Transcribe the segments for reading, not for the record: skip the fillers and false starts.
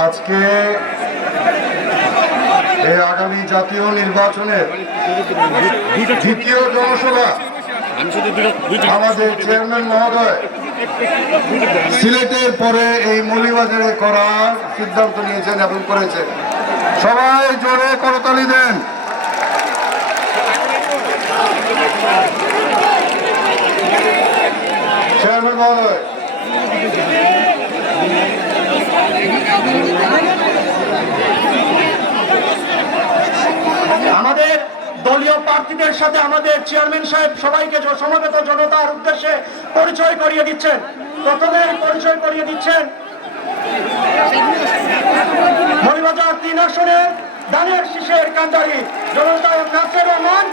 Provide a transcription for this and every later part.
আজকে এই আগামী জাতীয় নির্বাচনের দ্বিতীয় জনসভা আমাদের চেয়ারম্যান মহোদয় সিলেটের পরে এই মৌলভীবাজারে করার সিদ্ধান্ত নিয়েছেন এবং করেছেন। সবাই জোরে করতালি দেন। চেয়ারম্যান মহোদয়, আমাদের দলীয় প্রার্থীদের সাথে আমাদের চেয়ারম্যান সাহেব সবাইকে সমবেত জনতার উদ্দেশ্যে পরিচয় করিয়ে দিচ্ছেন। প্রথমে পরিচয় করিয়ে দিচ্ছেন মৌলভীবাজার ৩ আসনের ধানের শীষের কান্ডারি জননায়ক নাসির রহমান,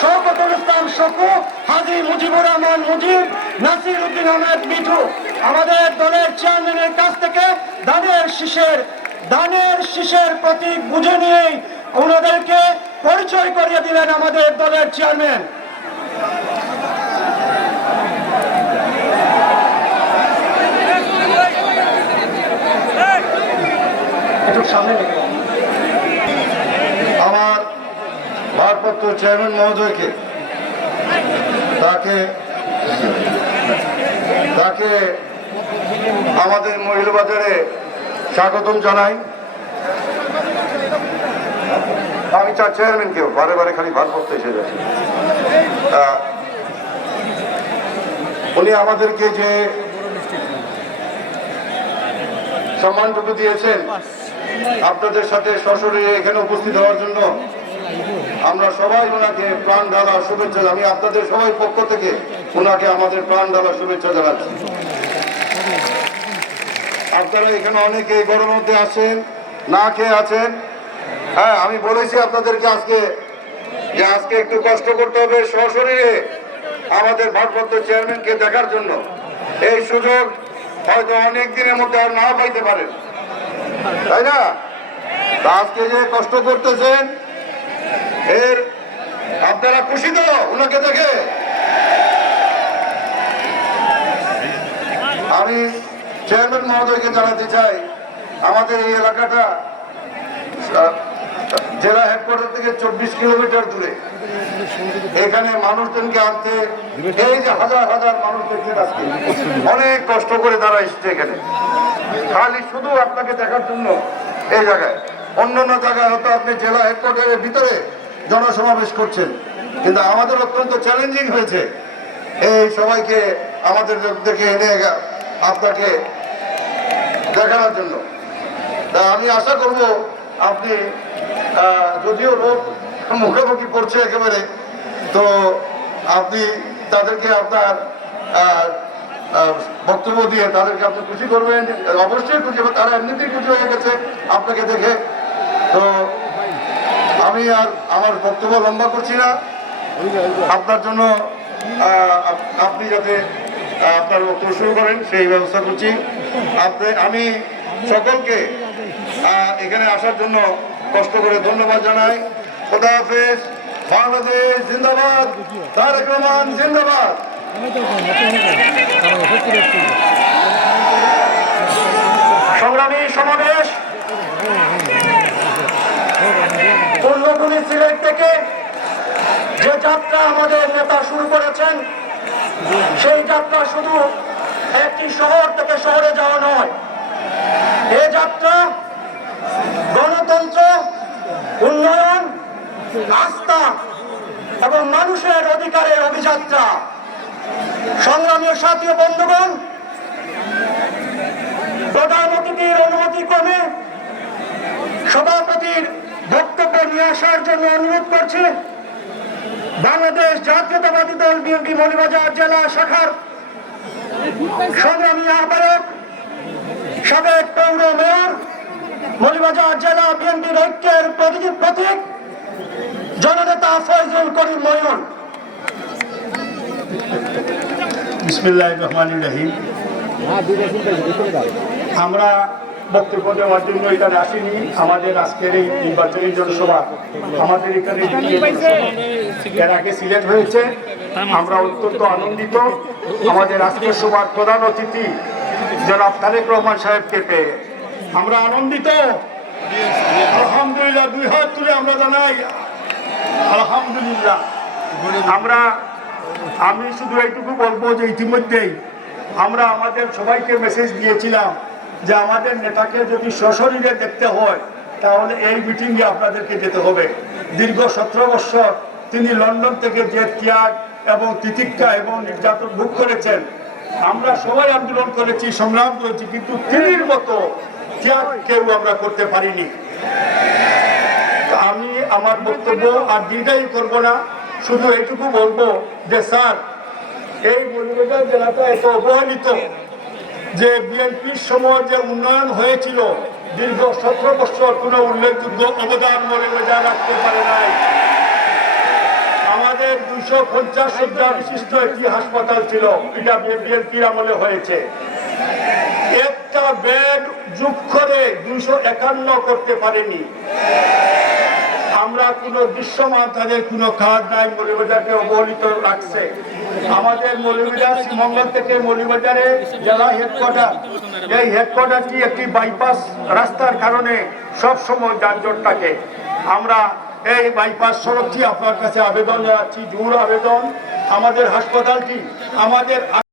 শওকতুল ইসলাম শকু, হাজী মুজিবুর রহমান মুজিব, নাসির উদ্দিন আহমেদ মিঠু। আমাদের দলের চেয়ারম্যানের কাছ থেকে ধানের শীষের প্রতীক বুঝে নিয়েই ওনাদেরকে পরিচয় করিয়ে দিলেন আমাদের দলের চেয়ারম্যান। আমার ভারপ্রাপ্ত চেয়ারম্যান মহোদয়কে তাকে আমাদের মৌলভীবাজারে স্বাগতম জানাই। আমি চার চেয়ারম্যানকেও বারে বারে খালি ভারপ্রাপ্ত এসে যাচ্ছি। উনি আমাদেরকে যে সম্মানটুকু দিয়েছেন আপনাদের সাথে সশরীরে এখানে উপস্থিত হওয়ার জন্য আমরা সবাই ওনাকে প্রাণ ঢালা শুভেচ্ছা, আমি আপনাদের সবাই পক্ষ থেকে ওনাকে আমাদের প্রাণ ঢালা শুভেচ্ছা জানাচ্ছি। আপনারা এখানে অনেকে গরমের মধ্যে আছেন, না খেয়ে আছেন। হ্যাঁ, আমি বলেছি আপনাদেরকে আজকে একটু কষ্ট করতে হবে সশরীরে আমাদের ভারপ্রাপ্ত চেয়ারম্যানকে দেখার জন্য। এই সুযোগ হয়তো অনেক দিনের মধ্যে আর না পাইতে পারেন, তাই না? আজকে যে কষ্ট করতেছেন এর আপনারা খুশি তো ওনাকে দেখে? আমি চেয়ারম্যান মহোদয়কে জানাতে চাই, আমাদের এই এলাকাটা জেলা হেডকোয়ার্টার থেকে 24 কিলোমিটার দূরে। এখানে মানুষজনকে আনতে এই যে হাজার হাজার মানুষ দেখলেন আজকে অনেক কষ্ট করে তারা এসছে এখানে খালি শুধু আপনাকে দেখার জন্য। এই জায়গায় অন্যান্য জায়গায় হয়তো আপনি জেলা হেডকোয়ার্টারের ভিতরে জনসমাবেশ করছেন, কিন্তু আমাদের অত্যন্ত চ্যালেঞ্জিং হয়েছে এই সবাইকে আমাদের দেখে এনে আপনাকে দেখানোর জন্য। তা আমি আশা করব আপনি যদিও লোক মুখোমুখি পড়ছে একেবারে, তো আপনি তাদেরকে আপনার বক্তব্য দিয়ে তাদেরকে আপনি খুশি করবেন। অবশ্যই খুশি হবে, তারা এমনিতেই খুশি হয়ে গেছে আপনাকে দেখে। তো আমি আর আমার বক্তব্য লম্বা করছি না, আপনার জন্য আপনি যাতে আপনার বক্তব্য শুরু করেন সেই ব্যবস্থা করছি। আমি সকলকে এখানে আসার জন্য কষ্ট করে ধন্যবাদ জানাই। খোদা হাফেজ। বাংলাদেশ জিন্দাবাদ, তারেক রহমান জিন্দাবাদ। সংগ্রামী সমাবেশ পূর্ণভূমি সিলেট থেকে যে যাত্রা আমাদের নেতা শুরু করেছেন, সেই যাত্রা শুধু একটি শহর থেকে শহরে যাওয়া নয়। এই যাত্রা গণতন্ত্র, উন্নয়ন, আস্থা এবং মানুষের অধিকারের অভিযাত্রা। সংগ্রামী সাথী বন্ধুগণ, প্রধান অতিথির অনুমতি ক্রমে সভাপতির বক্তব্য নিয়ে আসার জন্য অনুরোধ করছি বাংলাদেশ জাতীয়তাবাদী দল বিএনপি মৌলভীবাজার জেলা শাখার সংগ্রামী আহ্বায়ক, সাবেক পৌর মেয়র, মৌলভীবাজার জেলা বিএনপির ঐক্যের প্রতীক জননেতা ফয়জুল করিম ময়ন। বিসমিল্লাহির রহমানির রহিম। আমরা বক্তব্য দেওয়ার জন্য এখানে আসিনি। আমাদের আজকের এই নির্বাচনী জনসভা আমাদের এখানে এর আগে সিলেট হয়েছে। আমরা অত্যন্ত আনন্দিত আমাদের আজকের সভার প্রধান অতিথি জনাব তারেক রহমান সাহেবকে পেয়ে। আমরা আনন্দিত। আলহামদুলিল্লাহ, দুই হাত তুলে আমরা জানাই আলহামদুলিল্লাহ। আমি শুধু এইটুকু বলবো যে ইতিমধ্যেই আমরা আমাদের সবাইকে মেসেজ দিয়েছিলাম যে আমাদের নেতাকে যদি সশরীরে দেখতে হয় তাহলে এই মিটিংয়ে আপনাদেরকে যেতে হবে। দীর্ঘ 17 বছর তিনি লন্ডন থেকে যে ত্যাগ এবং তিতিক্ষা এবং নির্যাতন ভোগ করেছেন, আমরা সবাই আন্দোলন করেছি, সংগ্রাম করেছি, কিন্তু তিনির মতো ত্যাগ কেউ আমরা করতে পারিনি। আমি আমার বক্তব্য আর দীর্ঘায়ী করব না, শুধু এইটুকু বলবো যে স্যার, এই মৌলভীবাজার জেলাটা এত অবহেলিত যে বিএনপির সময় যে উন্নয়ন হয়েছিল দীর্ঘ 17 বছর কোনো উল্লেখযোগ্য অবদান মৌলভীবাজার রাখতে পারে নাই। আমাদের 250 শয্যা বিশিষ্ট একটি হাসপাতাল ছিল, এটা বিএনপির আমলে হয়েছে। একটা বেড যোগ করে 251 করতে পারেনি। আমরা কোনো দৃশ্যমান তাদের কোনো কাজ নাই, মৌলভীবাজারকে অবহেলিত রাখছে। আমাদের মৌলভীবাজার শ্রীমঙ্গল থেকে মৌলভীবাজারে জেলা হেডকোয়ার্টার, এই হেডকোয়ার্টারটি একটি বাইপাস রাস্তার কারণে সব সময় যানজট থাকে। আমরা এই বাইপাস সড়কটি আপনার কাছে আবেদন জানাচ্ছি, জোর আবেদন। আমাদের হাসপাতালটি আমাদের